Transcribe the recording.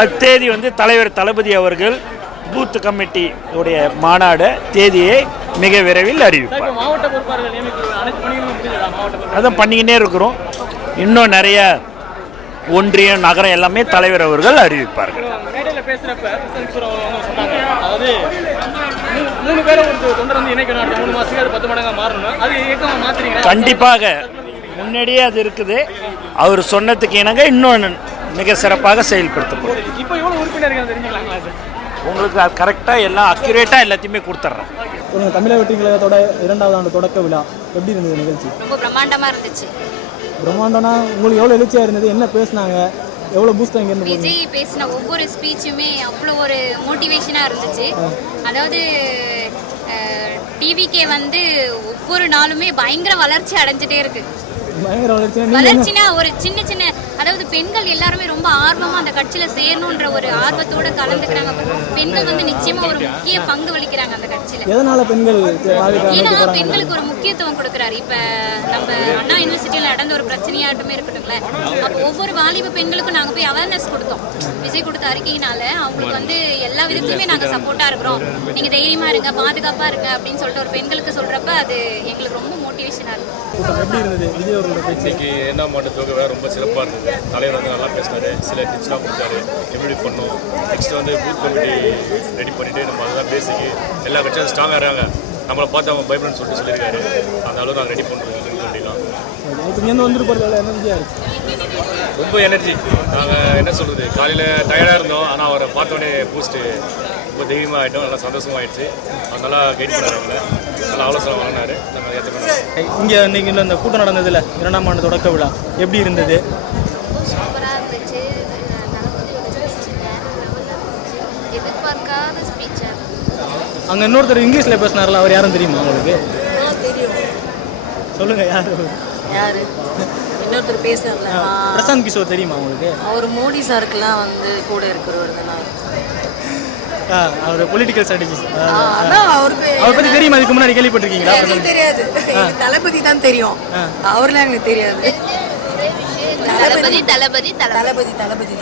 அது தேதி வந்து தலைவர் தளபதி அவர்கள் பூத் கமிட்டி உடைய மாநாடு தேதியை மிக விரைவில் அறிவிப்பார். அதான் பண்ணிக்கிட்டே இருக்கிறோம். இன்னும் நிறைய ஒன்றியம் நகரம் எல்லாமே தலைவர் அவர்கள் அறிவிப்பார்கள். கண்டிப்பாக முன்னாடியே அது இருக்குது. அவர் சொன்னதுக்கு இணங்க இன்னும் மிக சிறப்பாக செயல்படுத்தப்படும். உங்களுக்கு கரெக்டாக எல்லாம் அக்யூரேட்டாக எல்லாத்தையுமே கொடுத்துட்றேன். தமிழக வெற்றி கழகத்தோட 2வது ஆண்டு தொடக்க விழா எப்படி இருந்தது நிகழ்ச்சி? ரொம்ப பிரம்மாண்டமாக இருந்துச்சு. பிரம்மாண்டம்னா உங்களுக்கு எவ்வளோ எழுச்சியாக இருந்தது? என்ன பேசினாங்க? எவ்வளோ பூஸ்ட் இங்கே இருந்து? விஜய் பேசின ஒவ்வொரு ஸ்பீச்சுமே அவ்வளோ ஒரு மோட்டிவேஷனாக இருந்துச்சு. அதாவது டிவிகே வந்து ஒவ்வொரு நாளுமே பயங்கர வளர்ச்சி அடைஞ்சிட்டே இருக்கு. வளர்ச்சினா ஒரு சின்ன சின்ன, அதாவது பெண்கள் எல்லாருமே ரொம்ப ஆர்வமா அந்த கட்சியில சேரணும்ன்ற ஒரு ஆர்வத்தோட கலந்துக்கிறாங்க. பெண்கள் வந்து நிச்சயமா ஒரு முக்கிய பங்கு வகிக்கிறாங்க அந்த கட்சியில. எதனால பெண்கள்? ஏன்னா பெண்களுக்கு ஒரு முக்கியத்துவம் கொடுக்குறாரு. இப்ப நம்ம அண்ணா யூனிவர்சிட்டியில நடந்த ஒரு பிரச்சனையாட்டுமே இருக்கட்டும்ல, அப்போ ஒவ்வொரு வாலிப பெண்களுக்கும் நாங்க போய் அவேர்னஸ் கொடுத்தோம். விஜய் கொடுத்த அறிக்கையினால அவங்களுக்கு வந்து எல்லா விதத்துலயுமே நாங்க சப்போர்ட்டா இருக்கிறோம், நீங்க தைரியமா இருங்க, பாதுகாப்பா இருங்க அப்படின்னு சொல்லிட்டு ஒரு பெண்களுக்கு சொல்றப்ப அது எங்களுக்கு ரொம்ப மோட்டிவேஷனா இருக்கு. இன்னைக்கு என்ன மாட்டு தொகை ரொம்ப சிறப்பாக இருந்தது. தலைவர் வந்து நல்லா பேசினாரு, சில டிப்ஸ்லாம் கொடுத்தாரு, எப்படி பண்ணோம். நெக்ஸ்ட் வந்து பூத் கமிட்டி ரெடி பண்ணிட்டு நம்ம அதெல்லாம் பேசிக்கு எல்லா கட்சியும் ஸ்ட்ராங்காக இருக்காங்க, நம்மளை பார்த்து அவங்க பயப்படணும்னு சொல்லிட்டு சொல்லியிருக்காரு. அந்த அளவு நாங்கள் ரெடி பண்ணுறோம் அப்படின்னா ரொம்ப எனர்ஜி. நாங்கள் என்ன சொல்கிறது, காலையில் டயர்டாக இருந்தோம், ஆனால் அவரை பார்த்தோன்னே பூஸ்ட்டு ரொம்ப தைரியமாக ஆகிட்டோம், நல்லா சந்தோஷமாகிடுச்சு. அவர் நல்லா கைட் பண்ணார், எங்களை நல்லா ஆலோசனை வழங்கினார், நாங்கள் ஏற்றுக்கணும். இங்கே இன்றைக்கி இந்த கூட்டம் நடந்ததில்ல 2ஆம் ஆண்டு தொடக்க விழா எப்படி இருந்தது? சூப்பராக இருந்துச்சு. எதிர்பார்க்காத ஸ்பீச்சாக. அங்கே இன்னொருத்தர் இங்கிலீஷில் பேசினார்ல, அவர் யாரும் தெரியுமா உங்களுக்கு? தெரியும். சொல்லுங்க, யார்? இன்னொருத்தர் பேசுறாருல, பிரசாந்த் கிஷோர் தெரியுமா உங்களுக்கு? அவர் மோடி சாருக்குலாம் வந்து கூட இருக்கிறவர் தானே. அவர் பொலிட்டிக்கல் ஸ்ட்ராட்டஜிஸ்ட். அவருக்கு அவரை பற்றி தெரியுமா? அதுக்கு முன்னாடி கேள்விப்பட்டிருக்கீங்களா? தெரியாது, தளபதி தான் தெரியும். அவர்லாம் எனக்கு தெரியாது. தளபதி தளபதி தளபதி தளபதி.